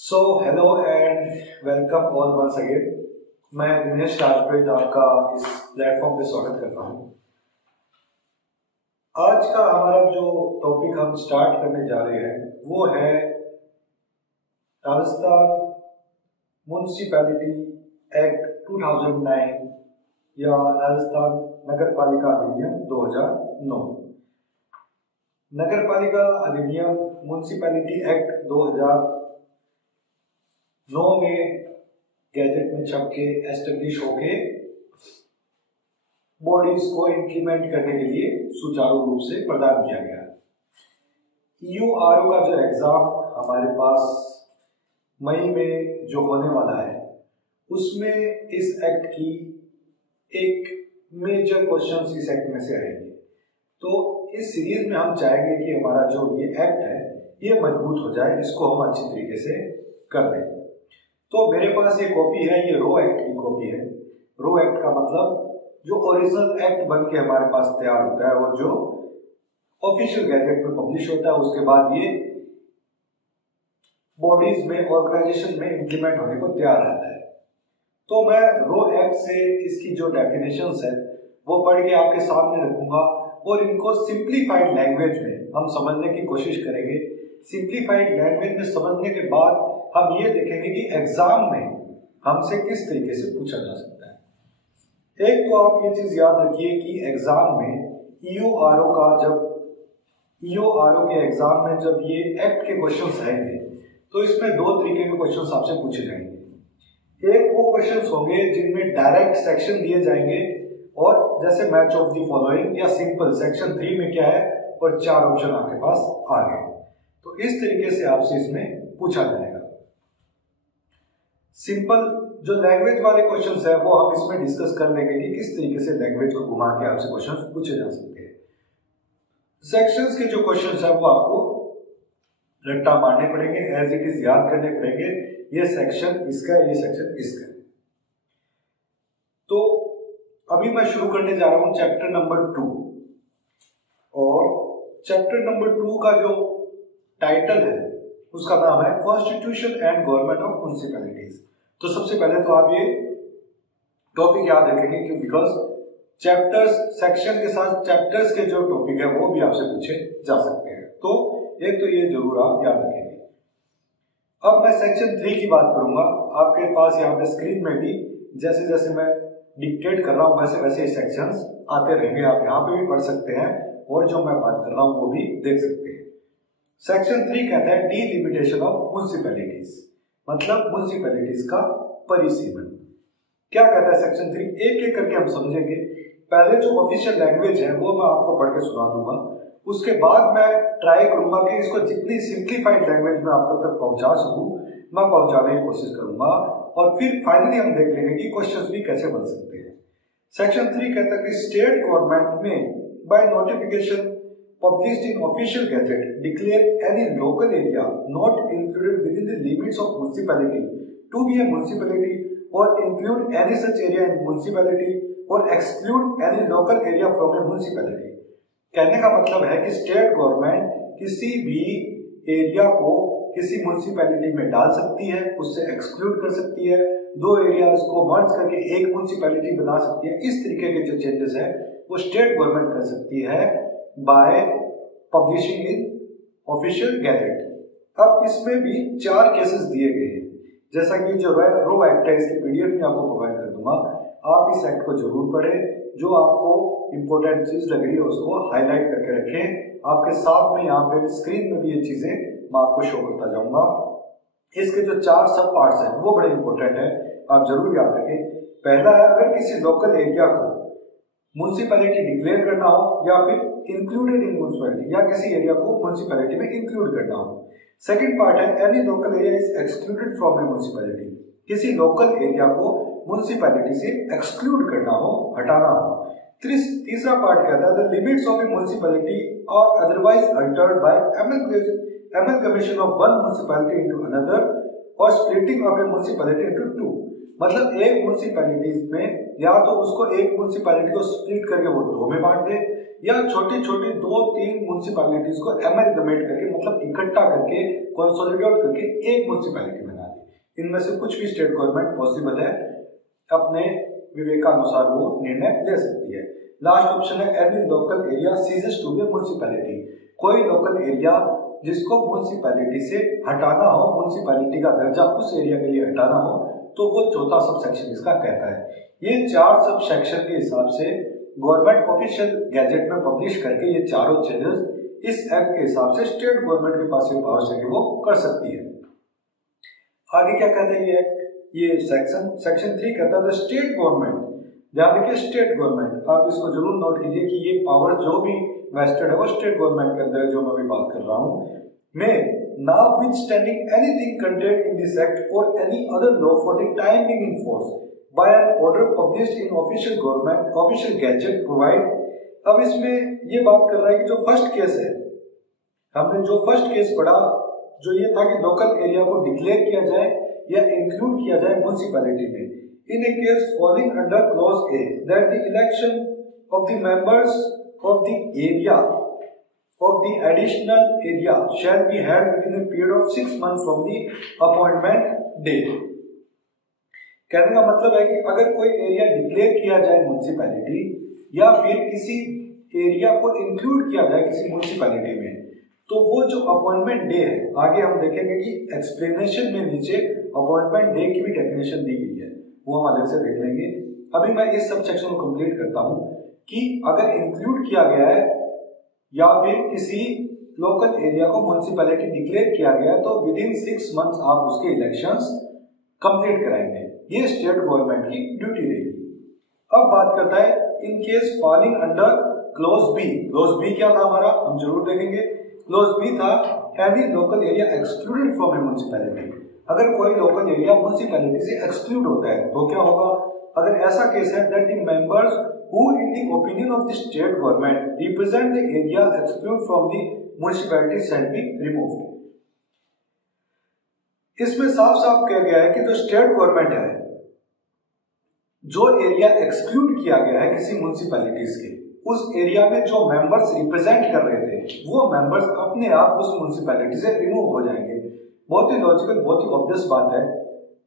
So hello and welcome all once again. मैं दिनेश राजपूत आपका इस प्लेटफॉर्म पे स्वागत करता हूँ। आज का हमारा जो टॉपिक हम स्टार्ट करने जा रहे हैं वो है राजस्थान म्युनिसिपैलिटी एक्ट 2009 या राजस्थान नगर पालिका अधिनियम 2009। नगर पालिका अधिनियम म्युनिसिपैलिटी एक्ट 2009 में गैजेट में छप के एस्टेब्लिश होके बॉडीज को इंप्लीमेंट करने के लिए सुचारू रूप से प्रदान किया गया। ईओआरओ का जो एग्जाम हमारे पास मई में जो होने वाला है उसमें इस एक्ट की एक मेजर क्वेश्चन इस एक्ट में से आएंगे। तो इस सीरीज में हम चाहेंगे कि हमारा जो ये एक्ट है ये मजबूत हो जाए, इसको हम अच्छी तरीके से कर दें। तो मेरे पास ये कॉपी है, ये रो एक्ट की कॉपी है। रो एक्ट का मतलब जो ओरिजिनल एक्ट बन के हमारे पास तैयार होता है और जो ऑफिशियल गैजेट में पब्लिश होता है, उसके बाद ये बॉडीज में ऑर्गेनाइजेशन में इंप्लीमेंट होने को तैयार रहता है। तो मैं रो एक्ट से इसकी जो डेफिनेशंस है वो पढ़ के आपके सामने रखूंगा और इनको सिंप्लीफाइड लैंग्वेज में हम समझने की कोशिश करेंगे। सिंप्लीफाइड लैंग्वेज में समझने के बाद हम ये देखेंगे कि एग्जाम में हमसे किस तरीके से पूछा जा सकता है। एक तो आप ये चीज याद रखिए कि एग्जाम में ईओआरओ के एग्जाम में जब ये एक्ट के क्वेश्चंस आएंगे तो इसमें दो तरीके के क्वेश्चंस आपसे पूछे जाएंगे। एक वो क्वेश्चंस होंगे जिनमें डायरेक्ट सेक्शन दिए जाएंगे और जैसे मैच ऑफ द फॉलोइंग या सिंपल सेक्शन 3 में क्या है और 4 ऑप्शन आपके पास आ गए। तो इस तरीके से आपसे इसमें पूछा जाएगा। सिंपल जो लैंग्वेज वाले क्वेश्चंस है वो हम इसमें डिस्कस कर लेंगे कि किस तरीके से लैंग्वेज को घुमा के आपसे क्वेश्चंस पूछे जा सकते हैं। सेक्शंस के जो क्वेश्चंस है वो आपको रट्टा मारने पड़ेंगे, एज इट इज याद करने पड़ेंगे। ये सेक्शन इसका है, ये सेक्शन इसका है। तो अभी मैं शुरू करने जा रहा हूं चैप्टर नंबर 2 और चैप्टर नंबर 2 का जो टाइटल है उसका नाम है constitution and government of municipalities. तो सबसे पहले तो आप ये टॉपिक याद रखेंगे कि बिकॉज चैप्टर्स सेक्शन के साथ चैप्टर्स के जो टॉपिक है वो भी आपसे पूछे जा सकते हैं। तो एक तो ये जरूर आप याद रखेंगे। अब मैं सेक्शन 3 की बात करूंगा। आपके पास यहाँ पे स्क्रीन में भी जैसे जैसे मैं डिक्टेट कर रहा हूं वैसे वैसे सेक्शंस आते रहेंगे। आप यहाँ पे भी पढ़ सकते हैं और जो मैं बात कर रहा हूं वो भी देख सकते हैं। सेक्शन 3 कहता है डिलिमिटेशन ऑफ म्युनिसिपैलिटीज, मतलब म्युनिसिपैलिटीज का परिसीमन। क्या कहता है सेक्शन 3? एक एक करके हम समझेंगे। पहले जो ऑफिशियल लैंग्वेज है वो मैं आपको पढ़ के सुना दूंगा, उसके बाद मैं ट्राई करूंगा कि इसको जितनी सिंप्लीफाइड लैंग्वेज में आप तक पहुंचा सकूं मैं पहुंचाने की कोशिश करूंगा और फिर फाइनली हम देख लेंगे कि क्वेश्चंस भी कैसे बन सकते हैं। सेक्शन 3 कहता है कि स्टेट गवर्नमेंट में by notification published in official gazette declare any local area not included within the limits of municipality to be a municipality or include any such area in municipality or exclude any local area from a municipality। कहने का मतलब है कि state government किसी भी area को किसी municipality में डाल सकती है, उससे एक्सक्लूड कर सकती है, दो एरियाज को मर्ज करके एक म्युनिसिपैलिटी बना सकती है। इस तरीके के जो चेंजेस है वो स्टेट गवर्नमेंट कर सकती है by publishing in official gazette. अब इसमें भी 4 केसेस दिए गए हैं। जैसा कि जो रो एक्ट है इसकी पीडीएफ में आपको प्रोवाइड कर दूंगा। आप इस एक्ट को जरूर पढ़ें, जो आपको इंपॉर्टेंट चीज लग रही है उसको हाईलाइट करके रखें। आपके साथ में यहाँ पे स्क्रीन में भी ये चीजें मैं आपको शो करता जाऊंगा। इसके जो 4 सब पार्ट्स हैं वो बड़े इंपॉर्टेंट है, आप जरूर याद रखें। पहला है अगर किसी लोकल एरिया को म्युनिसिपैलिटी डिक्लेयर करना हो या फिर इंक्लूडेड इन म्युनिसिपैलिटी या किसी एरिया को म्युनिसिपैलिटी में इंक्लूड करना हो। सेकंड पार्ट है any local area is excluded from a municipality, किसी लोकल एरिया को म्युनिसिपैलिटी से एक्सक्लूड करना हो, हटाना हो। तीसरा पार्ट कहता है the limits of a municipality are otherwise altered by amalgamation of one municipality into another or splitting of a municipality into 2। मतलब एक म्युनिसिपैलिटी में या तो उसको एक म्युनिसिपैलिटी को स्प्लिट करके वो 2 में बांट दे या छोटी छोटी 2-3 म्युनिसिपैलिटीज को एमलगमेट करके मतलब इकट्ठा करके कंसोलिडेट करके एक म्युनिसिपैलिटी बना इनमें से कुछ भी स्टेट गवर्नमेंट पॉसिबल है, अपने विवेकानुसार वो निर्णय ले सकती है। लास्ट ऑप्शन है any local area ceases to be municipality, कोई लोकल एरिया जिसको म्युनिसिपैलिटी से हटाना हो, म्युनिसिपैलिटी का दर्जा उस एरिया के लिए हटाना हो, तो वो चौथा सब सेक्शन इसका कहता है। ये 4 सब सेक्शन के हिसाब से गवर्नमेंट ऑफिशियल गैजेट में पब्लिश करके ये चारों चेंजेस इस एक्ट के हिसाब से स्टेट गवर्नमेंट के पास ये पावर है कि वो कर सकती है। आगे क्या कहता है ये सेक्शन 3 कहता है स्टेट गवर्नमेंट, ध्यान रखिए स्टेट गवर्नमेंट, आप इसको जरूर नोट कीजिए कि ये पावर जो भी वेस्टेड है वो स्टेट गवर्नमेंट के अंदर जो मैं अभी बात कर रहा हूँ। में notwithstanding anything contained in this act or any other law for the time being in force by an order published in official gazette provide। अब इसमें ये बात कर रहा है कि जो फर्स्ट केस है, हमने जो फर्स्ट केस पढ़ा जो ये था कि लोकल एरिया को डिक्लेयर किया जाए या इंक्लूड किया जाए म्युनिसिपैलिटी में, in a case falling under clause A that the election of the members of the area of the additional area shall be held within a period of 6 months from the appointment date। कहने का मतलब है कि अगर कोई area declare किया जाए municipality या फिर किसी एरिया को इंक्लूड किया जाए किसी म्युनिसिपैलिटी में, तो वो जो अपॉइंटमेंट डे है, आगे हम देखेंगे कि एक्सप्लेनेशन में नीचे अपॉइंटमेंट डे की भी डेफिनेशन दी गई है, वो हम अलग से देख लेंगे। अभी मैं इस सब सेक्शन को कंप्लीट करता हूं कि अगर इंक्लूड किया गया है या फिर किसी लोकल एरिया को म्युनिसिपैलिटी डिक्लेयर किया गया तो विद इन 6 मंथ्स आप उसके इलेक्शंस कंप्लीट कराएंगे, ये स्टेट गवर्नमेंट की ड्यूटी रहेगी। अब बात करता है in case falling under clause B. Clause B क्या था हमारा, हम जरूर देखेंगे। क्लोज बी था any local area excluded from a municipality, अगर कोई लोकल एरिया म्युनिसिपैलिटी से एक्सक्लूड होता है तो क्या होगा, अगर ऐसा केस है that the members who in the opinion of the state government represent the area excluded from the municipality shall be removed। इसमें साफ साफ कहा गया है कि जो स्टेट गवर्नमेंट है, जो एरिया एक्सक्लूड किया गया है किसी म्युनिसिपैलिटीज के, उस एरिया में जो मेंबर्स रिप्रेजेंट कर रहे थे वो मेंबर्स अपने आप उस म्युनिसिपैलिटी से रिमूव हो जाएंगे। बहुत ही लॉजिकल, बहुत ही ऑब्वियस बात है।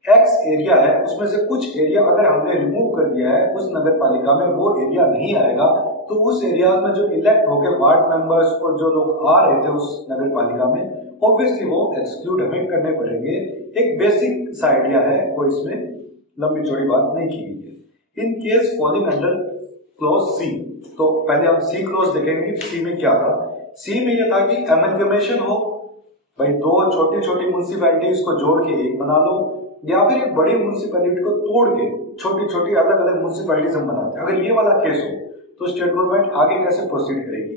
एक्स एरिया है, उसमें से कुछ एरिया अगर हमने रिमूव कर दिया है उस नगर पालिका में, वो एरिया नहीं आएगा, तो उस एरिया में जो इलेक्ट होके वार्ड मेंबर्स और जो लोग आ रहे थे उस नगर पालिका में, ऑब्वियसली वो एक्सक्लूड हमें करने पड़ेंगे। एक बेसिक सा आइडिया है, कोई इसमें लंबी चौड़ी बात नहीं की गई है। In case falling under clause C, तो पहले हम सी क्लॉज देखेंगे कि सी में क्या था। सी में यह था कि एमलगमेशन हो, भाई दो छोटी छोटी म्युनिसिपैलिटीज को जोड़ के एक बना लो, या फिर एक बड़ी म्युनिसिपैलिटी को तोड़ के छोटी छोटी अलग अलग म्युनिसिपैलिटीज हम बनाते हैं। अगर ये वाला केस हो तो स्टेट गवर्नमेंट आगे कैसे प्रोसीड करेगी।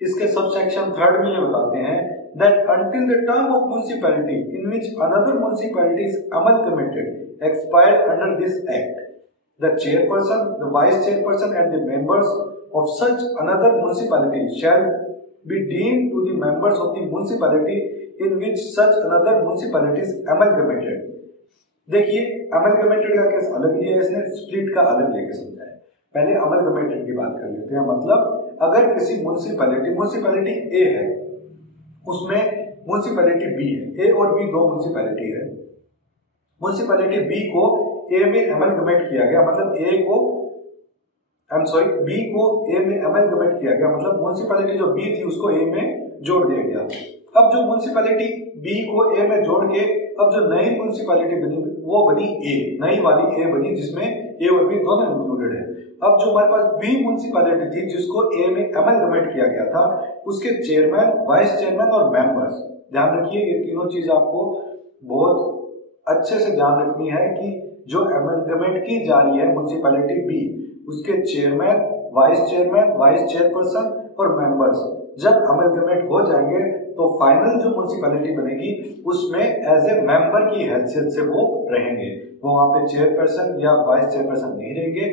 इसके सब सेक्शन 3 में ये बताते हैं that until the term of municipality in which another municipality is amalgamated expired under this act, the chairperson, the vice chairperson and the members of such another municipality shall be deemed to the members of the municipality in which such another municipality is amalgamated. देखिए amalgamated का case अलग लिया है इसने, split का अलग लेके समझा है। पहले अमलगमेटेड की बात कर लेते हैं। मतलब अगर किसी म्युनिसिपैलिटी ए है, उसमें म्युनिसिपैलिटी बी है, ए और बी दो म्युनिसिपैलिटी है, म्युनिसिपैलिटी बी को ए में अमलगमेट किया गया, मतलब बी को ए में अमलगमेट किया गया, मतलब म्युनिसिपैलिटी जो बी थी उसको ए में जोड़ दिया गया। अब जो म्युनिसिपैलिटी बी को ए में जोड़ के अब जो नई म्युनिसिपैलिटी बनी वो बनी ए, नई वाली ए बनी जिसमें ए और बी दोनों इंक्लूडेड है। अब जो हमारे पास बी म्युनिसिपैलिटी थी जिसको ए में अमलगमेट किया गया था, उसके चेयरमैन, वाइस चेयरमैन और मेंबर्स, ध्यान रखिए ये तीनों चीज आपको बहुत अच्छे से ध्यान रखनी है कि जो अमलगमेट की जा रही है म्युनिसिपैलिटी बी, उसके चेयरमैन, वाइस चेयरपर्सन और मेंबर्स जब अमलगमेट हो जाएंगे तो फाइनल जो म्युनिसिपैलिटी बनेगी उसमें एज ए मेंबर की हैसियत से वो रहेंगे, वो वहां पे चेयरपर्सन या वाइस चेयरपर्सन नहीं रहेंगे,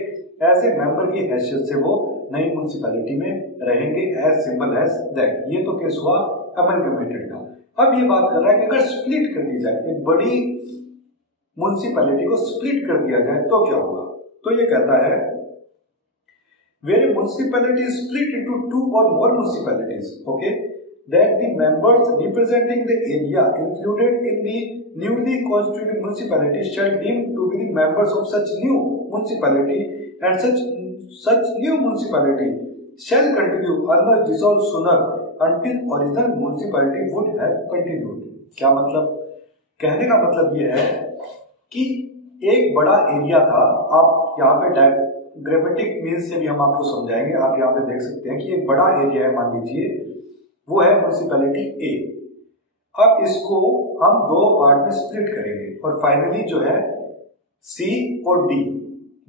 एज ए मेंबर की हैसियत से वो नई म्युनिसिपैलिटी में रहेंगे, एज सिंपल एज दैट। ये तो केस हुआ अमलगमेटेड का। अब ये बात कर रहा है कि अगर स्प्लिट कर दी जाए, एक बड़ी म्युनिसिपैलिटी को स्प्लिट कर दिया जाए तो क्या होगा। तो ये कहता है where a municipality is split into 2 or more municipalities, okay, that the members representing the area included in the newly constituted municipality shall deemed to be the members of such new municipality, and such new municipality shall continue unless dissolved sooner until original municipality would have continued। क्या मतलब? कहने का मतलब ये है कि एक बड़ा एरिया था, आप यहाँ पे ग्रामेटिक मीन्स से भी हम आपको समझाएंगे, आप यहाँ पे देख सकते हैं कि एक बड़ा एरिया है, मान लीजिए वो है म्युनिसिपैलिटी ए। अब इसको हम दो पार्ट में स्प्लिट करेंगे और फाइनली जो है सी और डी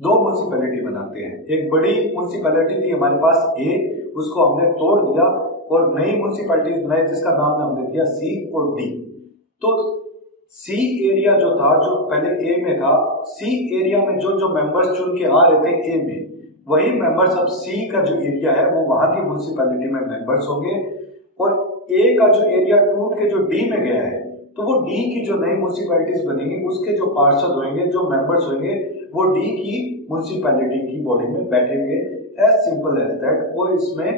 दो म्युनिसिपैलिटी बनाते हैं। एक बड़ी म्युनिसिपैलिटी थी हमारे पास ए, उसको हमने तोड़ दिया और नई म्युनिसिपैलिटी बनाई जिसका नाम हमने दिया सी और डी। तो सी एरिया जो था, जो पहले ए में था, सी एरिया में जो जो मेंबर्स चुन के आ रहे थे ए में, वही मेंबर्स अब सी का जो एरिया है वो वहां की म्युनिसिपैलिटी में मेंबर्स होंगे, और ए का जो एरिया टूट के जो डी में गया है तो वो डी की जो नई म्युनिसिपैलिटीज बनेंगी उसके जो पार्षद होंगे, जो मेंबर्स होंगे, वो डी की म्युनिसिपैलिटी की बॉडी में बैठेंगे। As simple as that. कोई इसमें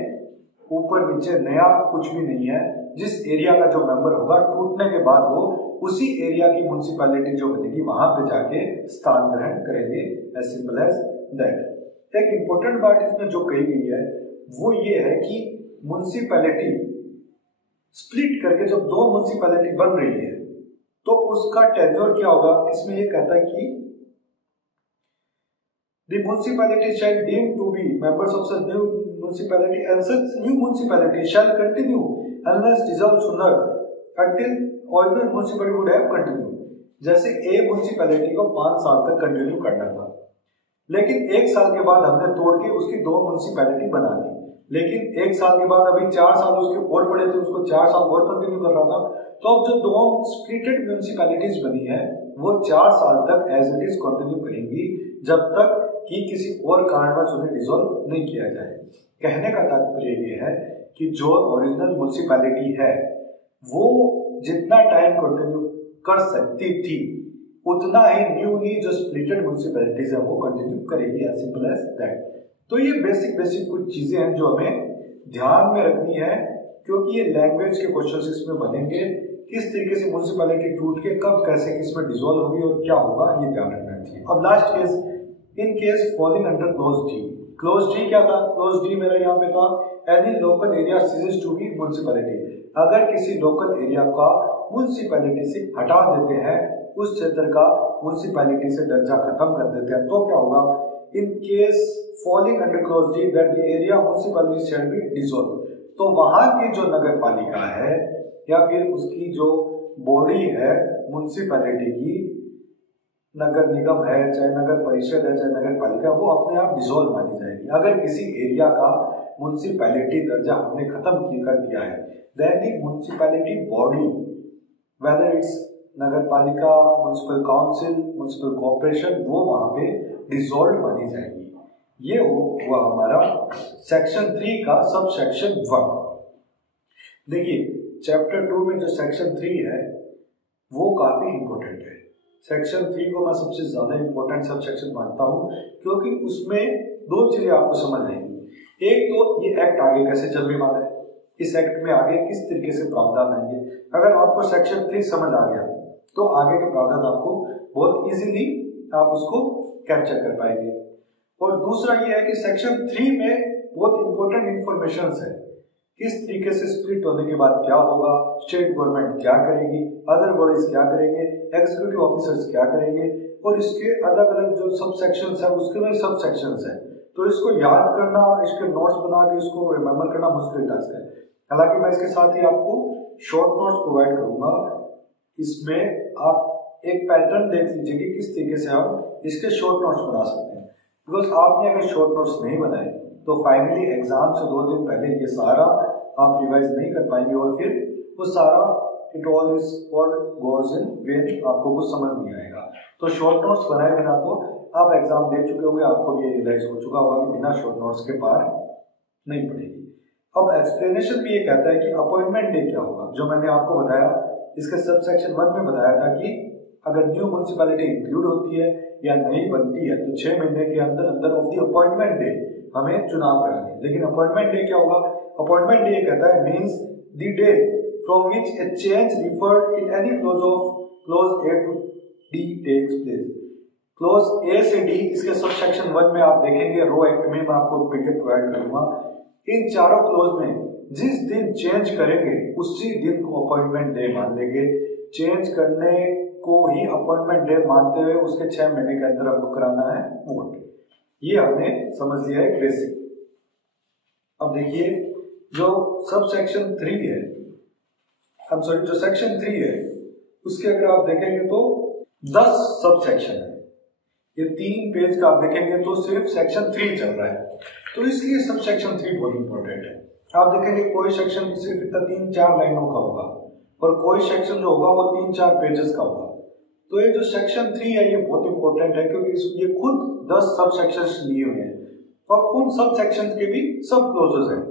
ऊपर नीचे नया कुछ भी नहीं है। जिस एरिया का जो मेंबर होगा टूटने के बाद वो उसी एरिया की म्युनिसिपैलिटी जो बनेगी वहां पे जाके स्थान ग्रहण करेंगे। As simple as that. एक इंपॉर्टेंट बात इसमें जो कही गई है वो ये है कि म्युनिसिपैलिटी स्प्लिट करके जब दो म्युनिसिपैलिटी बन रही है तो उसका टेन्योर क्या होगा, इसमें ये कहता है कि the municipality shall deem to be members of such new municipality, and such new municipality shall continue unless dissolved sooner until original municipality would have continued। जैसे ए म्युनिसिपैलिटी को 5 साल तक कंटिन्यू करना था, लेकिन 1 साल के बाद हमने तोड़ के उसकी दो म्युनिसिपैलिटी बना दी, लेकिन 1 साल के बाद अभी 4 साल उसके और पड़े थे, उसको 4 साल और कंटिन्यू कर रहा था। तो अब जो दो स्प्लिटेड म्युनिसिपैलिटीज बनी है वो 4 साल तक एज इट इज कंटिन्यू करेंगी जब तक कि किसी और कारणवश उन्हें डिसॉल्व नहीं किया जाए। कहने का तात्पर्य ये है कि जो ओरिजिनल म्युनिसिपैलिटी है वो जितना टाइम कंटिन्यू कर सकती थी उतना ही न्यूली जो स्प्लिटेड म्युनिसिपैलिटीज है वो कंटिन्यू करेगी। As simple as that. तो ये बेसिक कुछ चीजें हैं जो हमें ध्यान में रखनी है, क्योंकि ये लैंग्वेज के क्वेश्चंस इसमें बनेंगे। किस तरीके से म्युनिसिपैलिटी टूट के कब कैसे किसमें डिसॉल्व होगी और क्या होगा, ये ध्यान रखना चाहिए। अब last case, in case falling under clause D. Clause D क्या था? क्लोज डी मेरा यहाँ पे था any local area ceases to be municipality. अगर किसी लोकल एरिया का म्युनिसिपैलिटी से हटा देते हैं, उस क्षेत्र का म्युनिसिपैलिटी से दर्जा खत्म कर देते हैं, तो क्या होगा? इन case falling under clause D that the area municipality shall B dissolve. तो वहां की जो नगर पालिका है या फिर उसकी जो बॉडी है म्युनिसिपैलिटी की, नगर निगम है, चाहे नगर परिषद है, चाहे नगर पालिका, वो अपने आप डिसॉल्व मानी जाएगी। अगर किसी एरिया का म्युनिसिपैलिटी दर्जा हमने खत्म कर दिया है, then the municipality body, whether it's nagar palika, municipal council, municipal corporation, वो वहां पे डिसॉल्व मानी जाएगी। ये हुआ हमारा सेक्शन 3 का सब सेक्शन 1। देखिए चैप्टर 2 में जो सेक्शन 3 है वो काफी इंपॉर्टेंट है। सेक्शन 3 को मैं सबसे ज्यादा इंपॉर्टेंट सब सेक्शन मानता हूं, क्योंकि उसमें दो चीजें आपको समझ आएंगी। एक तो ये एक्ट आगे कैसे चलने वाला है, इस एक्ट में आगे किस तरीके से प्रावधान आएंगे। अगर आपको सेक्शन 3 समझ आ गया तो आगे के प्रावधान आपको बहुत इजीली आप उसको कैप्चर कर पाएंगे। और दूसरा ये है कि सेक्शन 3 में बहुत इंपॉर्टेंट इंफॉर्मेशन है, किस तरीके से स्प्लिट होने के बाद क्या होगा, स्टेट गवर्नमेंट क्या करेगी, अदर बॉडीज क्या करेंगे, एग्जीक्यूटिव ऑफिसर्स क्या करेंगे, और इसके अलग अलग जो सब सेक्शंस है उसके में सब सेक्शंस है। तो इसको याद करना, इसके नोट्स बना के इसको रिमेम्बर करना मुश्किल टास्क है। हालांकि मैं इसके साथ ही आपको शॉर्ट नोट्स प्रोवाइड करूंगा। इसमें आप एक पैटर्न देख लीजिए कि किस तरीके से हम इसके शॉर्ट नोट्स बना सकते हैं। बिकॉज आपने अगर शॉर्ट नोट्स नहीं बनाए तो फाइनली एग्जाम से 2 दिन पहले ये सारा आप रिवाइज नहीं कर पाएंगे, और फिर वो सारा इट ऑल इज और गोज इन वेन, आपको कुछ समझ नहीं आएगा। तो शॉर्ट नोट्स बनाए बिना तो आप एग्जाम दे चुके होंगे, आपको भी ये रियलाइज हो चुका होगा कि बिना शॉर्ट नोट्स के पार नहीं पड़ेगी। अब एक्सप्लेनेशन भी ये कहता है कि अपॉइंटमेंट डे क्या होगा, जो मैंने आपको बताया इसके सब सेक्शन 1 में बताया था कि अगर न्यू म्युनिसिपैलिटी इंक्लूड होती है या नहीं बनती है तो 6 महीने के अंदर अंदर ऑफ द अपॉइंटमेंट डे हमें चुनाव कराने। लेकिन अपॉइंटमेंट डे क्या होगा? अपॉइंटमेंट डे कहता है means the day from which a change referred in any clause A to D takes place. Close A से D इसके सबसेक्शन 1 में आप देखेंगे, रो एक्ट में मैं आपको पीडीएफ प्रोवाइड करूंगा। इन चारों क्लोज में जिस दिन चेंज करेंगे उसी दिन को अपॉइंटमेंट डे मान लेंगे। चेंज करने को ही अपॉइंटमेंट डे मानते हुए उसके 6 महीने के अंदर हमको कराना है वोट। ये हमने समझ लिया है बेसिक। अब देखिए जो सबसेक्शन 3 है, जो सेक्शन 3 है उसके अगर आप देखेंगे तो 10 सबसेक्शन है। ये 3 पेज का आप देखेंगे तो सिर्फ सेक्शन 3 चल रहा है, तो इसलिए सबसेक्शन 3 बहुत इंपॉर्टेंट है। आप देखेंगे कोई सेक्शन सिर्फ इतना 3-4 लाइनों का होगा और कोई सेक्शन जो होगा वो 3-4 पेजेस का होगा। तो ये जो सेक्शन 3 है ये बहुत इंपॉर्टेंट है क्योंकि ये खुद 10 सब सेक्शंस लिए हुए हैं और उन सब सेक्शंस के भी सब क्लोजेस हैं,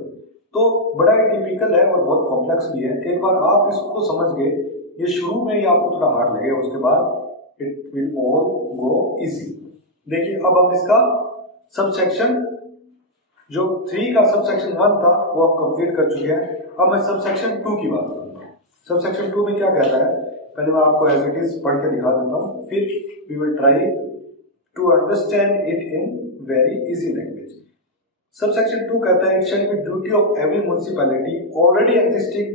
तो बड़ा ही टिपिकल है और बहुत कॉम्प्लेक्स भी है। एक बार आप इसको समझ गए, ये शुरू में ही आपको थोड़ा हार्ड लगेगा, उसके बाद it will all go easy. देखिए अब हम इसका सबसेक्शन जो 3 का सबसेक्शन 1 था वो हम कंप्लीट कर चुके हैं। अब मैं सबसेक्शन 2 की बात करूंगा। सबसेक्शन 2 में क्या कहता है, पहले मैं आपको एज इट इज पढ़ के दिखा देता हूं, फिर we will try to understand it in very easy language. Subsection 2 कहता है, it shall be duty of every municipality already existing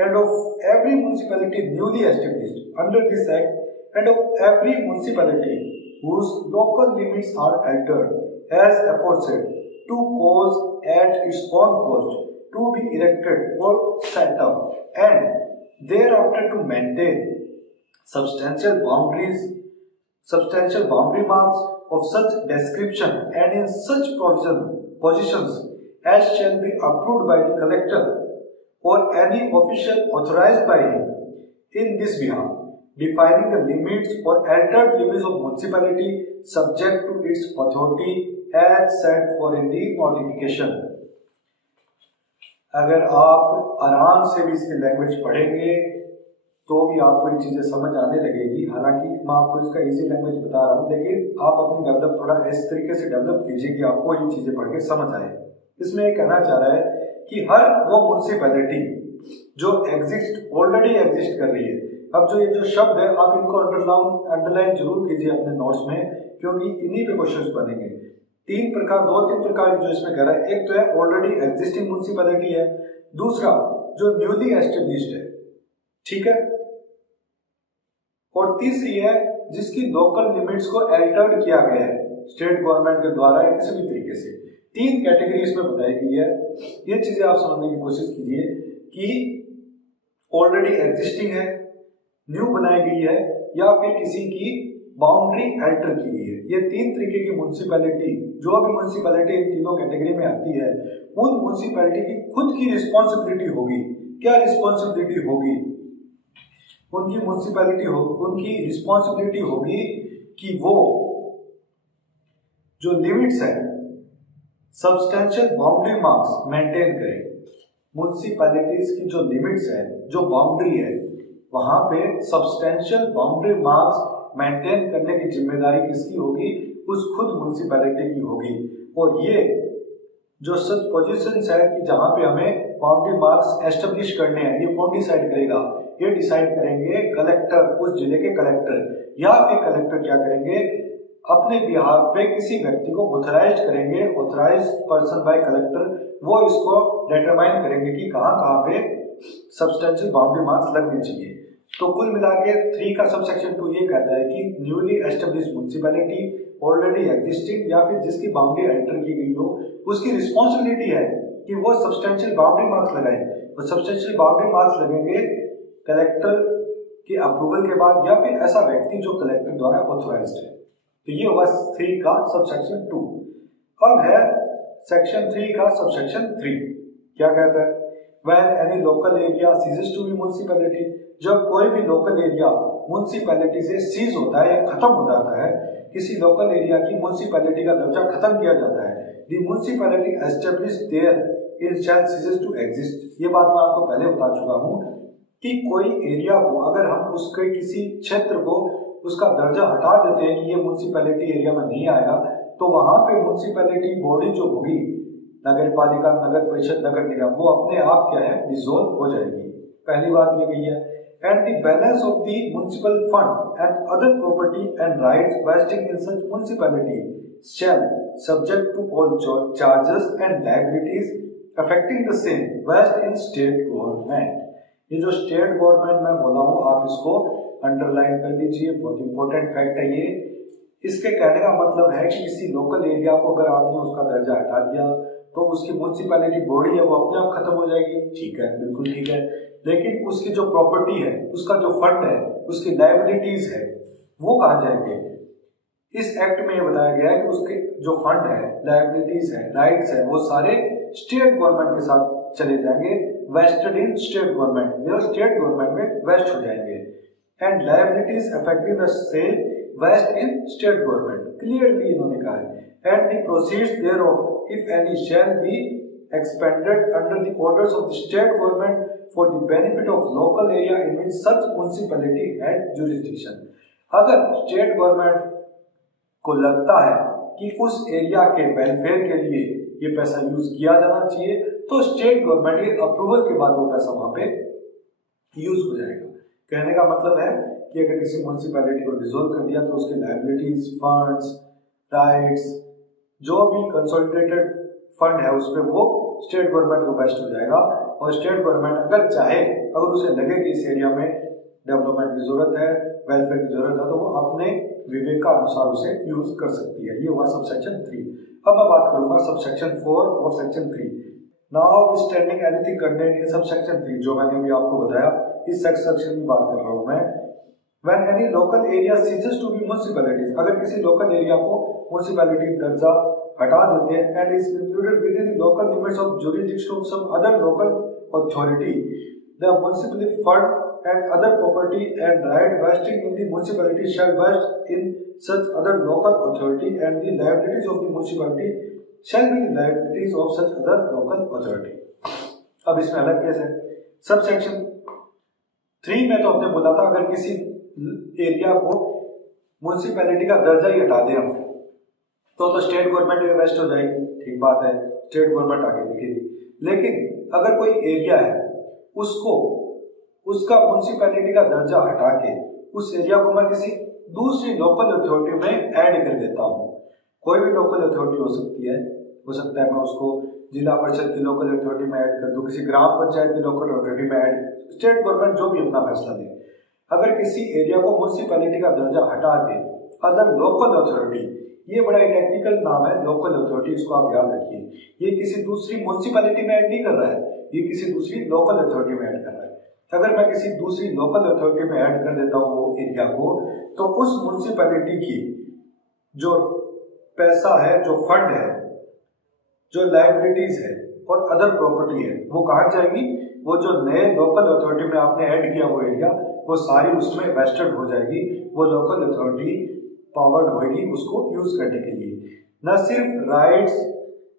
and of every municipality newly established under this act and of every municipality whose local limits are altered as aforesaid to cause at its own cost to be erected or set up and thereafter to maintain substantial boundary marks of such description and in such positions as shall be approved by the collector or any official authorized by him in this behalf, defining the limits or altered limits of municipality subject to its authority as set for in the notification। अगर आप आराम से भी इसकी language पढ़ेंगे तो भी आपको ये चीजें समझ आने लगेगी। हालांकि मैं आपको इसका इजी लैंग्वेज बता रहा हूँ, लेकिन आप अपनी डेवलप थोड़ा इस तरीके से डेवलप कीजिए कि आपको ये चीजें पढ़ के समझ आए। इसमें ये कहना चाह रहा है कि हर वो म्युनिसिपैलिटी जो ऑलरेडी एग्जिस्ट कर रही है। अब जो ये जो शब्द है आप इनको अंडरलाइन जरूर कीजिए अपने नोट्स में, क्योंकि इन्हीं पे क्वेश्चंस बनेंगे। 2-3 प्रकार की जो इसमें कह रहा है, एक तो है ऑलरेडी एग्जिस्टिंग म्युनिसिपैलिटी है, दूसरा जो न्यूली एस्टेब्लिश्ड है, ठीक है, और तीसरी है जिसकी लोकल लिमिट्स को अल्टर्ड किया गया है स्टेट गवर्नमेंट के द्वारा या किसी भी तरीके से। 3 कैटेगरी इसमें बताई गई है। ये चीजें आप समझने की कोशिश कीजिए कि ऑलरेडी एग्जिस्टिंग है, न्यू बनाई गई है, या फिर किसी की बाउंड्री अल्टर की गई है। ये 3 तरीके की म्युनिसिपैलिटी, जो भी म्युनिसिपैलिटी इन तीनों कैटेगरी में आती है, उन म्युनिसिपैलिटी की खुद की रिस्पॉन्सिबिलिटी होगी। क्या रिस्पॉन्सिबिलिटी होगी? उनकी उनकी रिस्पॉन्सिबिलिटी होगी कि वो जो लिमिट्स है, सब्सटेंशियल बाउंड्री मार्क्स मेंटेन करें। म्युनिसिपैलिटीज की जो लिमिट्स है, जो बाउंड्री है, वहां पे सब्सटेंशियल बाउंड्री मार्क्स मेंटेन करने की जिम्मेदारी किसकी होगी? उस खुद म्युनिसिपैलिटी की होगी। और ये जो सच पोजीशंस है कि जहां पे हमें बाउंड्री मार्क्स एस्टेब्लिश करने हैं, ये कौन डिसाइड करेगा? ये डिसाइड करेंगे कलेक्टर, उस जिले के कलेक्टर, या फिर कलेक्टर क्या करेंगे, अपने बिहाफ पे किसी व्यक्ति को ऑथराइज करेंगे, ऑथराइज पर्सन बाय कलेक्टर, वो इसको डिटरमाइन करेंगे कि कहां कहां पे सब्सटेंशियल बाउंड्री मार्क्स लगने चाहिए। तो कुल मिला के 3 का सबसेक्शन 2 ये कहता है कि newly established municipality, already existing या फिर जिसकी बाउंड्री एंटर की गई हो, उसकी रिस्पॉन्सिबिलिटी है कि वो सब्सटेंशियल बाउंड्री मार्क्स लगाए। और सब्सटेंशियल बाउंड्री मार्क्स लगेंगे कलेक्टर के अप्रूवल के बाद या फिर ऐसा व्यक्ति जो कलेक्टर द्वारा ऑथराइज्ड है। तो ये होगा 3 का सबसेक्शन 2। अब है सेक्शन 3 का सबसेक्शन 3। क्या कहता है? When any local area ceases to be municipality, जब कोई भी लोकल एरिया म्युनिसिपैलिटी से सीज होता है या खत्म हो जाता है, किसी लोकल एरिया की म्युनिसिपैलिटी का दर्जा खत्म किया जाता है, the municipality established there it shall ceases to exist। ये बात मैं आपको पहले बता चुका हूँ कि कोई एरिया को अगर हम उसके किसी क्षेत्र को उसका दर्जा हटा देते हैं कि ये म्युनिसिपैलिटी एरिया में नहीं आएगा, तो वहां पे म्युनिसिपैलिटी बॉडी जो होगी नगर पालिका, नगर परिषद, नगर निगम, वो अपने आप क्या है, डिसॉल्व हो जाएगी। पहली बात ये गई है। And the balance of the municipal fund and other property and rights vesting in such municipality shall subject to all charges and liabilities affecting the same vest in state government. ये जो state government मैं बोला हूँ, आप इसको underline कर लीजिए, बहुत इंपॉर्टेंट फैक्ट है ये। इसके कहने का मतलब है कि किसी लोकल एरिया को अगर आपने उसका दर्जा हटा दिया तो उसकी म्युनिसिपैलिटी बॉडी है वो अपने आप खत्म हो जाएगी। ठीक है, बिल्कुल ठीक है। लेकिन उसकी जो प्रॉपर्टी है, उसका जो फंड है, उसकी लायबिलिटीज है, वो कहाँ जाएंगे? इस एक्ट में ये बताया गया है कि उसके जो फंड है, लायबिलिटीज है, राइट्स है, वो सारे स्टेट गवर्नमेंट के साथ चले जाएंगे, वेस्टेड इन स्टेट गवर्नमेंट, या स्टेट गवर्नमेंट में वेस्ट हो जाएंगे। And liabilities affecting the same vest in state government, clearly इन्होंने कहा है। And the proceeds thereof if any shall be expended under the orders of the state government for the benefit of local area in which such municipality had jurisdiction. अगर state government को लगता है कि उस area के welfare के लिए ये पैसा यूज किया जाना चाहिए, तो स्टेट गवर्नमेंट के अप्रूवल के बाद वो पैसा वहां पे यूज हो जाएगा। कहने का मतलब है कि अगर किसी म्युनिसिपैलिटी को डिसॉल्व कर दिया तो उसके लायबिलिटीज, फंड्स, राइट्स, जो भी कंसोलिडेटेड फंड है उस पर वो स्टेट गवर्नमेंट को वेस्ट हो जाएगा। और स्टेट गवर्नमेंट अगर चाहे, अगर उसे लगे कि इस एरिया में डेवलपमेंट की जरूरत है, वेलफेयर की जरूरत है, तो वो अपने विवेक का अनुसार उसे यूज कर सकती है। ये हुआ सबसेक्शन 3। अब मैं बात करूंगा सबसेक्शन 4 और section 3। Now standing anything content in subsection 3, जो मैंने अभी आपको बताया, इस सेक्शन की बात कर रहा हूं मैं। When any local area ceases to be municipalities, अगर किसी लोकल एरिया को म्युनिसिपैलिटी दर्जा हटा देते हैं and is included within the local limits of jurisdiction of some other local authority, the municipal fund and other property and right vesting in the municipality shall vest in such other local authority and the liabilities of the municipality shall be the liabilities of such other local authority। अब इसमें अलग case है। Sub section 3 में तो आपने बोला था अगर किसी एरिया को म्युनिसिपैलिटी का दर्जा ही हटा दें हम तो स्टेट गवर्नमेंट में वेस्ट हो जाएगी। ठीक बात है, स्टेट गवर्नमेंट आगे दिखेगी। लेकिन अगर कोई एरिया है उसको उसका म्युनिसिपैलिटी का दर्जा हटा के उस एरिया को मैं किसी दूसरी लोकल अथॉरिटी में ऐड कर देता हूँ, कोई भी लोकल अथॉरिटी हो सकती है, हो सकता है मैं उसको जिला परिषद की लोकल अथॉरिटी में ऐड कर दूं, किसी ग्राम पंचायत की लोकल अथॉरिटी में ऐड, स्टेट गवर्नमेंट जो भी अपना फैसला ले। अगर किसी एरिया को म्युनिसिपैलिटी का दर्जा हटा के अदर लोकल अथॉरिटी, ये बड़ा टेक्निकल नाम है लोकल अथॉरिटी, इसको आप याद रखिए, ये किसी दूसरी म्युनिसिपैलिटी में ऐड नहीं कर रहा है, ये किसी दूसरी लोकल अथॉरिटी में ऐड कर रहा है। अगर मैं किसी दूसरी लोकल अथॉरिटी में ऐड कर देता हूँ वो एरिया को, तो उस म्युनिसिपैलिटी की जो पैसा है, जो फंड है, जो लायबिलिटीज है और अदर प्रॉपर्टी है, वो कहाँ जाएगी? वो जो नए लोकल अथॉरिटी में आपने ऐड किया वो एरिया, वो सारी उसमें वेस्टेड हो जाएगी। वो लोकल अथॉरिटी पावर्ड होगी उसको यूज करने के लिए। न सिर्फ राइट्स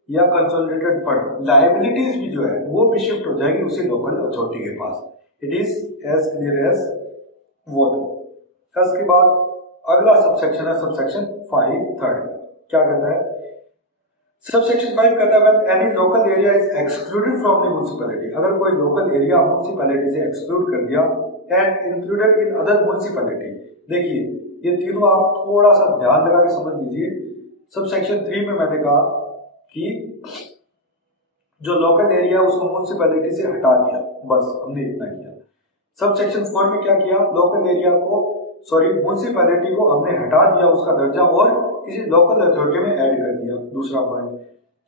या कंसोलिडेटेड फंड, लायबिलिटीज भी जो है वो भी शिफ्ट हो जाएगी उसी लोकल अथॉरिटी के पास। It is as clear as water. इसके बाद अगला सबसेक्शन है सबसेक्शन 5 थर्ड। क्या कहता है? सबसेक्शन 5 कहता है when any local area is excluded from the municipality, अगर कोई लोकल एरिया म्युनिसिपैलिटी से एक्सक्लूड कर दिया and included in other municipality. देखिए ये तीनों आप थोड़ा सा ध्यान लगा के समझ लीजिए। सबसेक्शन 3 में मैंने कहा कि जो लोकल एरिया उसको म्युनिसिपैलिटी से हटा दिया, बस हमने इतना किया। सबसेक्शन 4 में क्या किया? लोकल एरिया को म्युनिसिपैलिटी को हमने हटा दिया उसका दर्जा और किसी लोकल अथॉरिटी में ऐड कर दिया। दूसरा पॉइंट।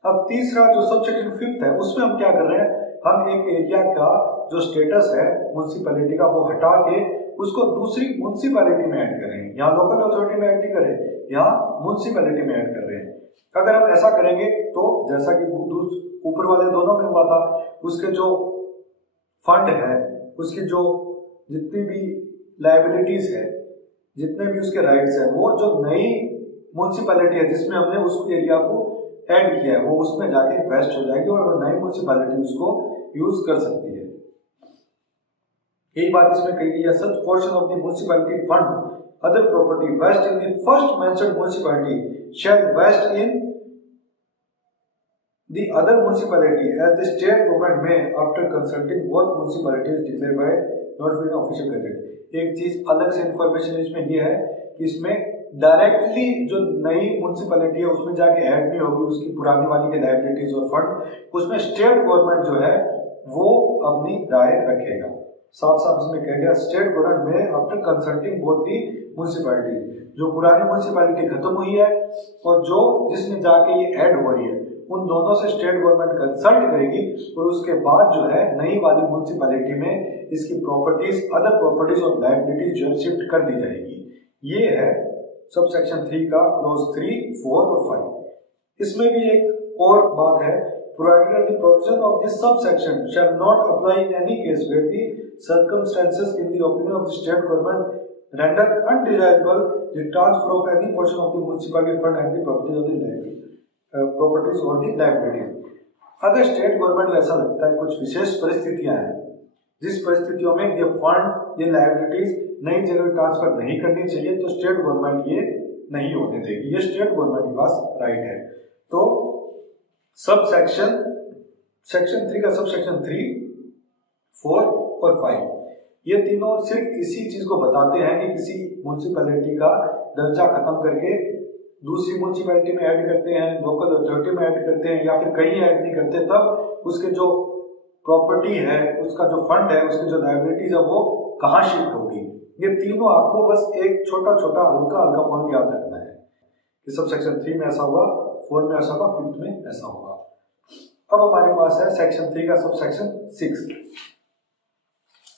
अब तीसरा जो सबसेक्शन 5 है उसमें हम क्या कर रहे हैं? हम एक एरिया का जो स्टेटस है म्युनिसिपैलिटी का वो हटा के उसको दूसरी म्युनिसिपैलिटी में ऐड कर रहे हैं। यहाँ लोकल अथॉरिटी में ऐड नहीं कर रहे, यहाँ म्युनिसिपैलिटी में ऐड कर रहे हैं। अगर हम ऐसा करेंगे तो जैसा कि ऊपर वाले दोनों में हुआ था, उसके जो फंड है, उसकी जो जितनी भी लायबिलिटीज है, जितने भी उसके राइट्स है, वो जो नई म्युनिसिपैलिटी है जिसमें हमने उस एरिया को ऐड किया है वो उसमें जाके वेस्ट हो जाएगी और वो नई म्युनिसिपैलिटी उसको यूज कर सकती है। यही बात इसमें कही गई है। Such portion of the municipality fund other property vest in the first mentioned municipality shall vest in The other municipality as the state government may after consulting both municipalities declare by notification official gazette. एक चीज अलग से information इसमें ये है कि इसमें directly जो नई म्यूनिसिपैलिटी है उसमें जाके ऐड नहीं होगी उसकी पुरानी वाली के लायबिलिटीज और फंड, उसमें स्टेट गवर्नमेंट जो है वो अपनी राय रखेगा। साफ साफ इसमें कह गया स्टेट गवर्नमेंट में after consulting both the municipality, जो पुरानी म्यूनिसिपैलिटी खत्म हुई है और जो जिसमें जाके ये ऐड हो रही है उन दोनों से स्टेट गवर्नमेंट कंसल्ट करेगी और उसके बाद जो है नई वाली म्यूनिसिपैलिटी में इसकी प्रॉपर्टीज अदर प्रॉपर्टीज और लायबिलिटीज जो है शिफ्ट कर दी जाएगी। ये है सब सेक्शन 3 का क्लॉज 3, 4 और 5। इसमें भी एक और बात है, provided the provision of this subsection shall not apply in any case where the circumstances in the opinion of the state government render undesirable the transfer of any portion of the municipality fund and the properties of the liability properties और दी liabilities. अगर state government को ऐसा लगता है कुछ विशेष परिस्थितियां हैं जिस परिस्थितियों में ये फंड ये लायबिलिटीज नई जगह ट्रांसफर नहीं करनी चाहिए तो स्टेट गवर्नमेंट ये नहीं होने देगी, ये स्टेट गवर्नमेंट के पास राइट है। तो सब सेक्शन 3 का सब सेक्शन 3, 4 और 5 ये तीनों सिर्फ इसी चीज को बताते हैं कि किसी म्यूनिसिपैलिटी का दर्जा खत्म करके दूसरी म्यूनिसिपैलिटी में ऐड करते हैं, लोकल अथॉरिटी में ऐड करते हैं या फिर कहीं ऐड नहीं करते, तब उसके जो प्रॉपर्टी है उसका जो फंड है उसकी जो लायबिलिटीज है वो कहाँ शिफ्ट होगी। ये तीनों आपको बस एक छोटा छोटा हल्का हल्का पॉइंट याद रखना है कि सब सेक्शन 3 में ऐसा होगा, 4 में ऐसा होगा, 5th में ऐसा होगा। अब हमारे पास है सेक्शन 3 का सब सेक्शन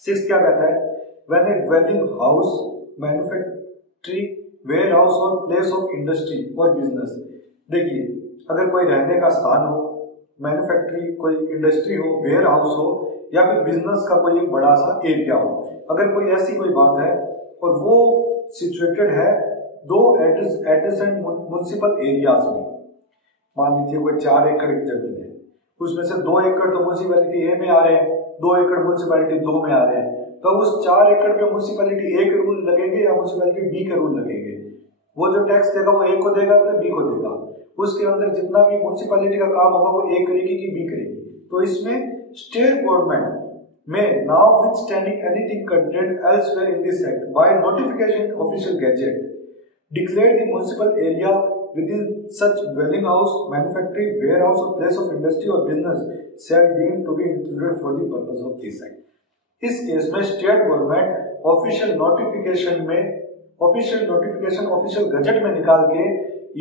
6 क्या कहता है, when a dwelling house manufacturing warehouse और प्लेस ऑफ इंडस्ट्री और बिजनेस। देखिए अगर कोई रहने का स्थान हो, मैन्युफैक्चरिंग कोई इंडस्ट्री हो, वेयर हाउस हो या फिर बिजनेस का कोई एक बड़ा सा एरिया हो, अगर कोई ऐसी कोई बात है और वो सिचुएटेड है दो एडजेसेंट म्युनिसिपल एरियाज में, मान लीजिए कोई 4 एकड़ की जमीन है, उसमें से 2 एकड़ तो म्युनिसिपैलिटी ए में आ रहे हैं, 2 एकड़ म्युनिसिपैलिटी 2 में आ रहे हैं, तो उस 4 एकड़ पे म्युनिसिपैलिटी ए के रूल लगेंगे या म्युनिसिपैलिटी बी के रूल लगेंगे। वो जो टैक्स देगा वो ए को देगा या बी को देगा, उसके अंदर जितना भी म्युनिसिपैलिटी का काम होगा वो ए करेगी कि बी करेगी। तो इसमें स्टेट गवर्नमेंट में now with standing anything content elsewhere in this act by notification official gazette declare the municipal area within such dwelling house, manufacturing, warehouse or place of industry or business shall deemed to be included for the purpose of this act। इस केस में state government official notification official gazette में निकाल के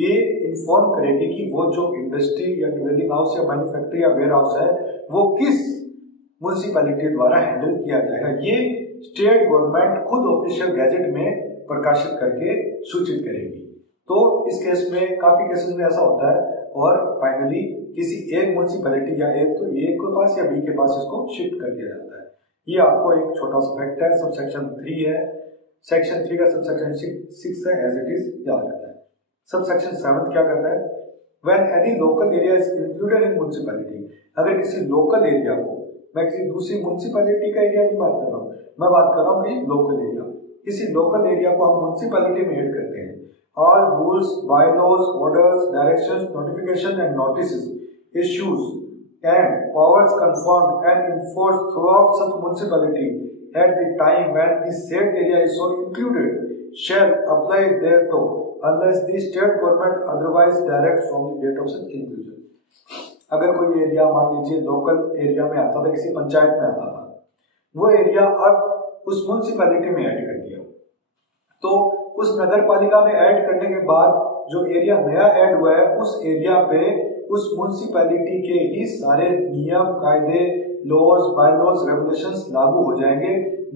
ये inform करेगी कि वो जो इंडस्ट्री या ड्वेलिंग हाउस या मैन्युफैक्चरिंग या वेयर हाउस है वो किस म्युनिसिपैलिटी द्वारा हैंडल किया जाएगा। ये स्टेट गवर्नमेंट खुद ऑफिशियल गैजेट में प्रकाशित करके सूचित करेगी। तो इस केस में काफी केसेस में ऐसा होता है और फाइनली किसी एक म्युनिसिपैलिटी या एक तो ए के पास या बी के पास इसको शिफ्ट कर दिया जाता है। ये आपको एक छोटा सा फैक्ट है, सब सेक्शन 3 है, सेक्शन 3 का सब सेक्शन 6 है, एज इट इज याद रहता है। सब सेक्शन 7 क्या कहता है, when any local area is included in municipality, अगर किसी लोकल एरिया को, मैं किसी दूसरी म्युनिसिपैलिटी का एरिया नहीं बात कर रहा हूँ, मैं बात कर रहा हूँ कि लोकल एरिया, किसी लोकल एरिया को हम म्युनिसिपैलिटी में ऐड करते हैं, all rules, bylaws, orders, directions, notification and notices, issues and powers confirmed and enforced throughout such municipality at the time when the said area is so included shall apply thereto unless the state government otherwise directs from the date of such inclusion। अगर कोई area मान लीजिए local area में आता था, किसी पंचायत में आता था, वो एरिया अब उस म्युनिसिपैलिटी में ऐड कर दिया, तो उस नगर पालिका में ऐड करने के बाद जो एरिया नया ऐड हुआ है उस एरिया पे उस म्युनिसिपैलिटी के ही सारे नियम, कायदे, लॉज, बायलॉज, रेगुलेशंस लागू हो जाएंगे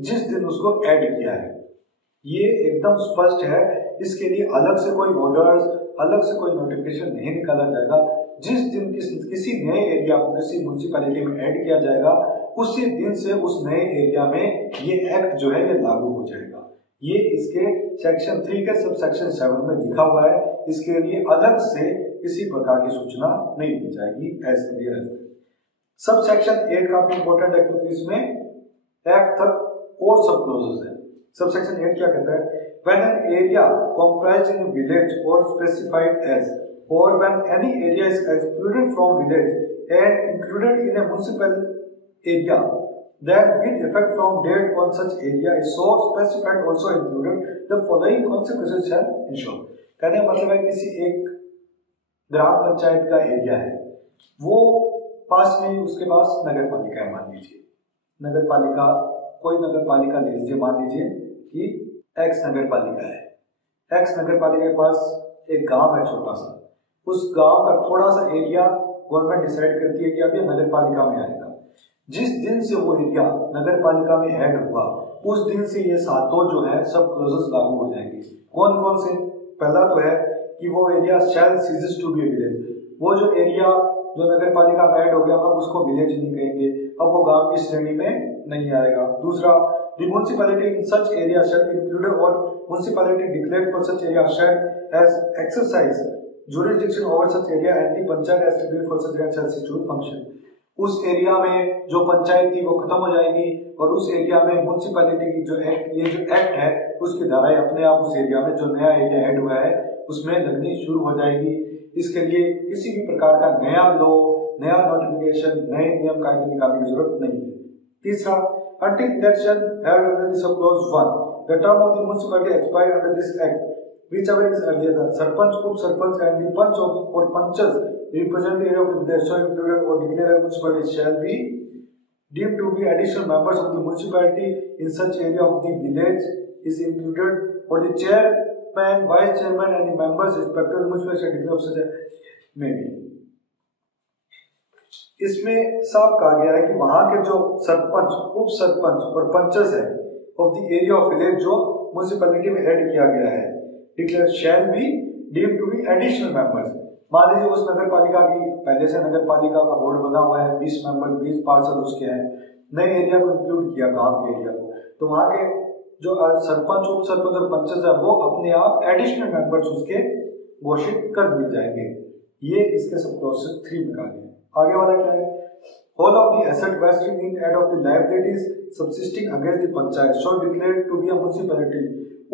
जिस दिन उसको ऐड किया है। ये एकदम स्पष्ट है, इसके लिए अलग से कोई ऑर्डर्स, अलग से कोई नोटिफिकेशन नहीं निकाला जाएगा। जिस दिन किसी नए एरिया को किसी म्युनिसिपैलिटी में ऐड किया जाएगा उसी दिन से उस नए एरिया में ये एक्ट जो है ये लागू हो जाएगा। ये इसके सेक्शन 3 के सब सेक्शन 7 में लिखा हुआ है, इसके लिए अलग से किसी प्रकार की सूचना नहीं दी जाएगी, ऐसे दिया रहता है। सब सेक्शन 8 काफी इंपॉर्टेंट है क्योंकि इसमें F तक और सब क्लोजेस है। सब सेक्शन 8 क्या कहता है, when an area comprised in village और specified as or when any area is excluded from village and included in a municipal area, then with effect from date on such area is so specified also included, the following consequences shall ensure. कहने का मतलब है किसी एक ग्राम पंचायत का area है, वो पास में उसके पास नगर पालिका है, मान लीजिए नगर पालिका, कोई नगर पालिका ले लीजिए, मान लीजिए कि एक्स नगर पालिका है, एक्स नगर पालिका के पास एक गांव है छोटा सा, उस गांव का थोड़ा सा एरिया गवर्नमेंट डिसाइड करती है कि अब ये नगर पालिका में आएगा। जिस दिन से वो एरिया नगर पालिका में ऐड हुआ उस दिन से ये सातों जो है सब क्लोजेस लागू हो जाएंगे। कौन कौन से? पहला तो है कि वो area shall ceases to be village, वो जो एरिया जो नगर पालिका में ऐड हो गया अब उसको विलेज नहीं कहेंगे, अब वो गांव की श्रेणी में नहीं आएगा। दूसरा, the municipality in such area shall include or municipality declared for such area shall has exercise jurisdiction over such area and the panchayat has declared for such area shall cease to function। उस area में जो पंचायत थी वो खत्म हो जाएगी और उस एरिया में म्युनिसिपैलिटी की जो एक्ट, ये जो एक्ट है उसकी धाराएं अपने आप उस एरिया में जो नया एरिया ऐड हुआ है उसमें लगनी शुरू हो जाएगी। इसके लिए किसी भी प्रकार का नया लॉ, नया नोटिफिकेशन, नए नियम कायदे निकालने की जरूरत नहीं है। तीसरा, until election held under this clause 1, the term of the municipality expired under this act, whichever is earlier, the sarpanch, up-sarpanch and the panch of or panchas represent the area of the village so included or declared as municipality shall be deemed to be additional members of the municipality in such area of the village is included, or the chairman, vice chairman and the members respective of the municipality shall declare of such a may be। इसमें साफ कहा गया है कि वहां के जो सरपंच, उप सरपंच और पंचस है of the area of village जो म्युनिसिपैलिटी में ऐड किया गया है, declare shall be deemed to be additional members. मान लीजिए उस नगर पालिका की पहले से नगर पालिका का बोर्ड बना हुआ है, 20 मेंबर, 20 पार्षद उसके हैं, नए एरिया को इंक्लूड किया गांव के एरिया को, तो वहां के जो सरपंच, उप सरपंच और पंचस है वो अपने आप एडिशनल मेंबर्स उसके घोषित कर दिए जाएंगे। ये इसके सब क्लॉज 3 में कहा गया। आगे वाला क्या है? All of the asset vesting in aid of the liabilities subsisting against the panchayat shall declared to be a municipality,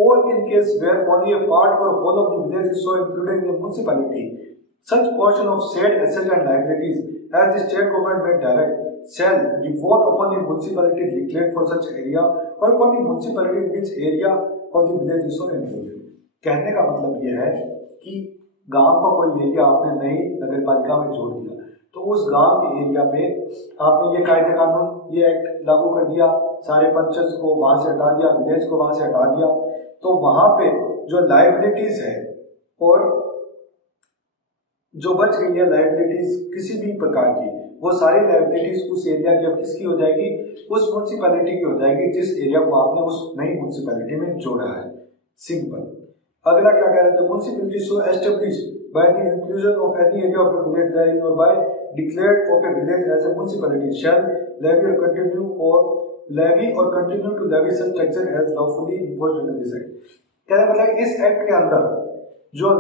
or in case where only a part or whole of the village is so included in the municipality, such portion of said asset and liabilities as the state government may direct shall devolve upon the municipality declared for such area or upon the municipality in which area of the village is so included। कहने का मतलब यह है कि गांव का कोई area आपने नई नगर पालिका में जोड़ दिया तो उस गांव के एरिया पे आपने ये कायदे कानून, ये एक्ट लागू कर दिया, सारे पंचस को वहां से हटा दिया, विलेज को वहां से हटा दिया, तो वहां पे जो लाइबिलिटीज है और जो बच गई है लाइबिलिटीज किसी भी प्रकार की, वो सारी लाइबिलिटीज उस एरिया की अब किसकी हो जाएगी? उस म्युनिसिपैलिटी की हो जाएगी जिस एरिया को आपने उस नई म्युनिसिपैलिटी में जोड़ा है। सिंपल। अगला क्या कह रहे थे? Municipality so establish by the inclusion of any area of a village therein or by declared of a village as a municipality shall levy or continue to levy such taxes as lawfully imposed under this act। कहने मतलब इस act के अंदर जो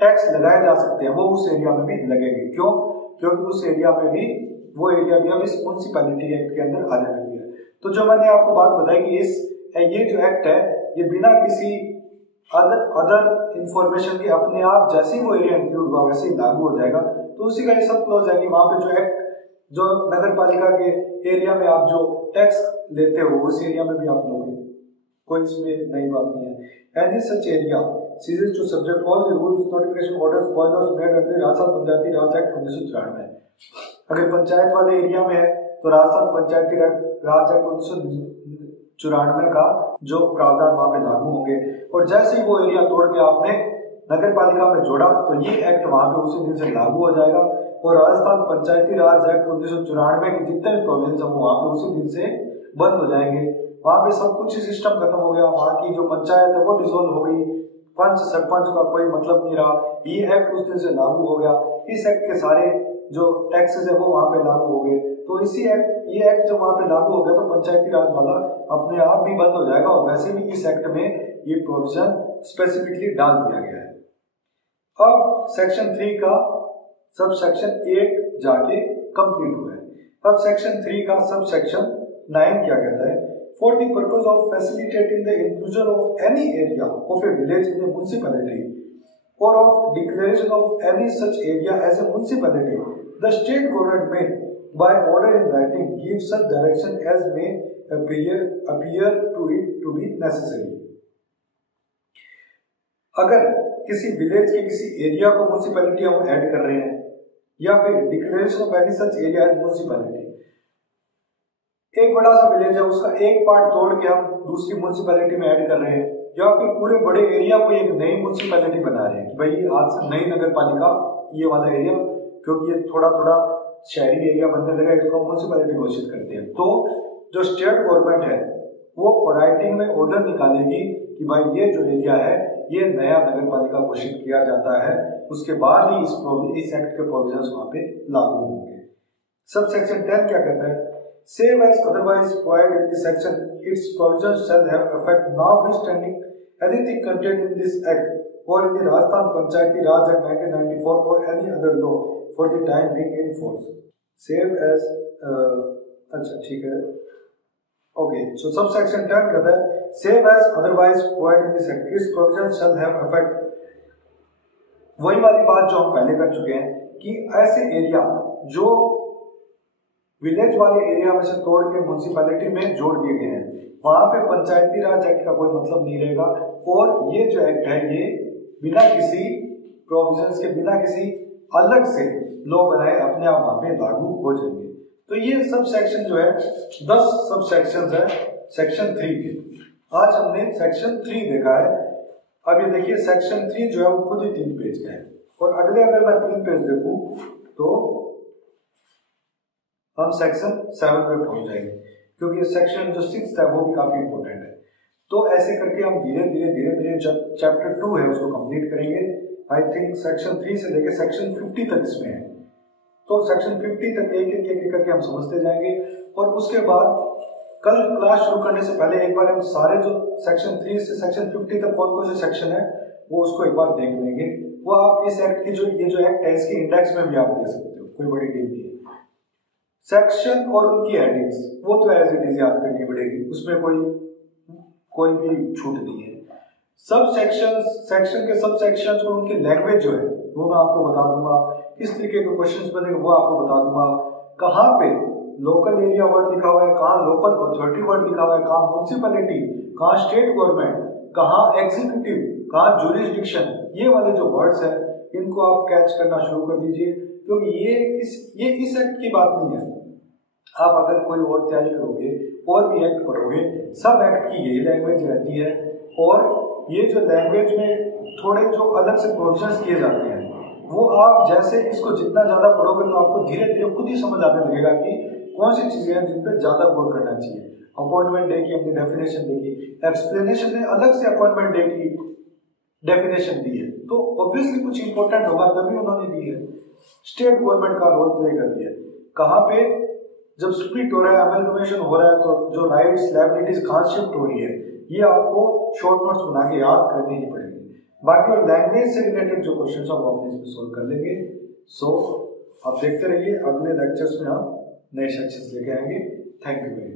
tax लगाए जा सकते हैं वो उस एरिया में भी लगेंगे। क्यों? क्योंकि उस एरिया में भी वो एरिया भी अब इस म्युनिसिपैलिटी एक्ट के अंदर आने लगी है। तो जो मैंने आपको बात बताई कि ये जो एक्ट है ये बिना किसी अदर इंफॉर्मेशन की अपने आप जैसे ही वो एरिया इंक्लूड हुआ वैसे ही लागू हो जाएगा। तो उसी का ये सब क्लॉज है कि वहां पे जो एक्ट, जो नगर पालिका के एरिया में आप जो टैक्स लेते हो उस एरिया में भी आप लोगे, कोई इसमें नई बात नहीं है। Any such area ceases to subject all the rules, notification, orders, pointers made under Rajasthan Panchayati Raj act 1994। अगर पंचायत वाले एरिया में है तो राजस्थान पंचायती राज एक्ट 1994 का जो प्रावधान वहां पे लागू होंगे, और जैसे ही वो एरिया तोड़ के आपने नगर पालिका में जोड़ा तो ये एक्ट वहां पे उसी दिन से लागू हो जाएगा और राजस्थान पंचायती राज एक्ट 1994 के जितने भी प्रोविजन है वो वहां पे उसी दिन से बंद हो जाएंगे। वहां पे सब कुछ ही सिस्टम खत्म हो गया, वहां की जो पंचायत है वो डिसॉल्व हो गई, पंच सरपंच का कोई मतलब नहीं रहा, ये एक्ट उस दिन से लागू हो गया। इस एक्ट के सारे जो टैक्सेस है वो वहां पे लागू हो गए। तो इसी ये एक्ट जब वहां पे लागू हो गया तो पंचायती राज वाला अपने आप भी बंद हो जाएगा और वैसे भी इस एक्ट में ये प्रोविजन स्पेसिफिकली डाल दिया गया है। अब सेक्शन 3 का सब सेक्शन 8 जाके कंप्लीट हुआ है। अब सेक्शन 3 का सब सेक्शन 9 क्या कहता है? For the purpose of facilitating the inclusion of any area of A village in A municipality or of declaration of any such area as a municipality, the state government may, by order in writing, give such direction as may appear to it to be necessary. अगर किसी village के किसी area को municipality हम add कर रहे हैं या फिर declaration of any such area as municipality, एक बड़ा सा विलेज है उसका एक पार्ट तोड़ के हम दूसरी म्युनिसिपैलिटी में ऐड कर रहे हैं, या फिर पूरे बड़े एरिया को एक नई म्युनिसिपैलिटी बना रहे हैं कि भाई आज से नई नगर पालिका ये वाला एरिया, क्योंकि ये थोड़ा थोड़ा शहरी एरिया बनने लगा, इसको म्युनिसिपैलिटी घोषित करते हैं। तो जो स्टेट गवर्नमेंट है वो राइटिंग में ऑर्डर निकालेगी कि भाई ये जो एरिया है ये नया नगर पालिका घोषित किया जाता है, उसके बाद ही इस एक्ट के प्रोविजंस वहां पे लागू होंगे। सब सेक्शन 10 क्या कहता है? Save as otherwise provided in this section, its provisions shall have effect notwithstanding anything contained in this act or in the Rajasthan Panchayati Raj Act 1994 or any other law for the time being in force. Save as अच्छा ठीक है, okay. So subsection 10 कहता है save as otherwise provided in this act, its provisions shall have effect। वही वाली बात जो हम पहले कर चुके हैं कि ऐसे एरिया जो विलेज वाले एरिया में से तोड़ के म्युनिसिपैलिटी में जोड़ दिए गए हैं, वहां पे पंचायती राज एक्ट का कोई मतलब नहीं रहेगा, और ये जो एक्ट है ये बिना किसी प्रोविजंस के, बिना किसी अलग से लॉ बनाए अपने आप वहां पे लागू हो जाएंगे। तो ये सब सेक्शन जो है 10 सब सेक्शन है सेक्शन 3 के। आज हमने सेक्शन 3 देखा है। अब ये देखिए सेक्शन 3 जो है वो खुद ही 3 पेज का है, और अगले अगर मैं 3 पेज देखूं तो हम सेक्शन 7 पे पहुंच जाएंगे, क्योंकि सेक्शन जो 6 है वो भी काफी इंपॉर्टेंट है। तो ऐसे करके हम धीरे धीरे जब चैप्टर 2 है उसको कंप्लीट करेंगे। आई थिंक सेक्शन 3 से लेके सेक्शन 50 तक इसमें है, तो सेक्शन 50 तक एक एक करके हम समझते जाएंगे। और उसके बाद कल क्लास शुरू करने से पहले एक बार हम सारे जो सेक्शन 3 से सेक्शन 50 तक कौन कौन से सेक्शन है वो उसको एक बार देख लेंगे। वो आप इस एक्ट की ये जो एक्ट है इसकी इंडेक्स में भी आप देख सकते हो, कोई बड़ी डील नहीं है। सेक्शन और उनकी हेडिंग्स वो तो एज इट इज याद करनी पड़ेगी, उसमें कोई भी छूट नहीं है। सब सेक्शन के सब सेक्शन और उनकी लैंग्वेज जो है वो मैं आपको बता दूंगा, किस तरीके के क्वेश्चंस बनेंगे वो आपको बता दूंगा, कहाँ पे लोकल एरिया वर्ड लिखा हुआ है, कहाँ लोकल अथॉरिटी वर्ड लिखा हुआ है, कहाँ म्युनिसिपैलिटी, कहाँ स्टेट गवर्नमेंट, कहाँ एग्जीक्यूटिव, कहाँ ज्यूरिसडिक्शन, ये वाले जो वर्ड्स है इनको आप कैच करना शुरू कर दीजिए, क्योंकि ये इस एक्ट की बात नहीं है। आप अगर कोई और तैयारी करोगे और भी एक्ट पढ़ोगे, सब एक्ट की यही लैंग्वेज रहती है, और ये जो लैंग्वेज में थोड़े जो अलग से प्रोविजंस किए जाते हैं वो आप जैसे इसको जितना ज्यादा पढ़ोगे तो आपको धीरे धीरे खुद ही समझ आने लगेगा कि कौन सी चीजें हैं जिन पे ज्यादा गौर करना चाहिए। अपॉइंटमेंट डे की हमने डेफिनेशन देखी, एक्सप्लेनेशन में अलग से अपॉइंटमेंट डे की डेफिनेशन दी है, तो ऑब्वियसली कुछ इंपॉर्टेंट होगा तभी उन्होंने दी है। स्टेट गवर्नमेंट का रोल प्ले कर दिया है, कहाँ पे जब स्प्लिट हो रहा है, अमेलगमेशन हो रहा है, तो जो राइट्स लायबिलिटीज कहाँ शिफ्ट हो रही है, ये आपको शॉर्ट नोट्स बना के याद करनी ही पड़ेगी। बाकी और लैंग्वेज से रिलेटेड जो क्वेश्चन है वो अपने इसमें सोल्व कर लेंगे। सो आप देखते रहिए, अगले लेक्चर्स में हम नए सेक्शंस लेके आएंगे। Thank you very much.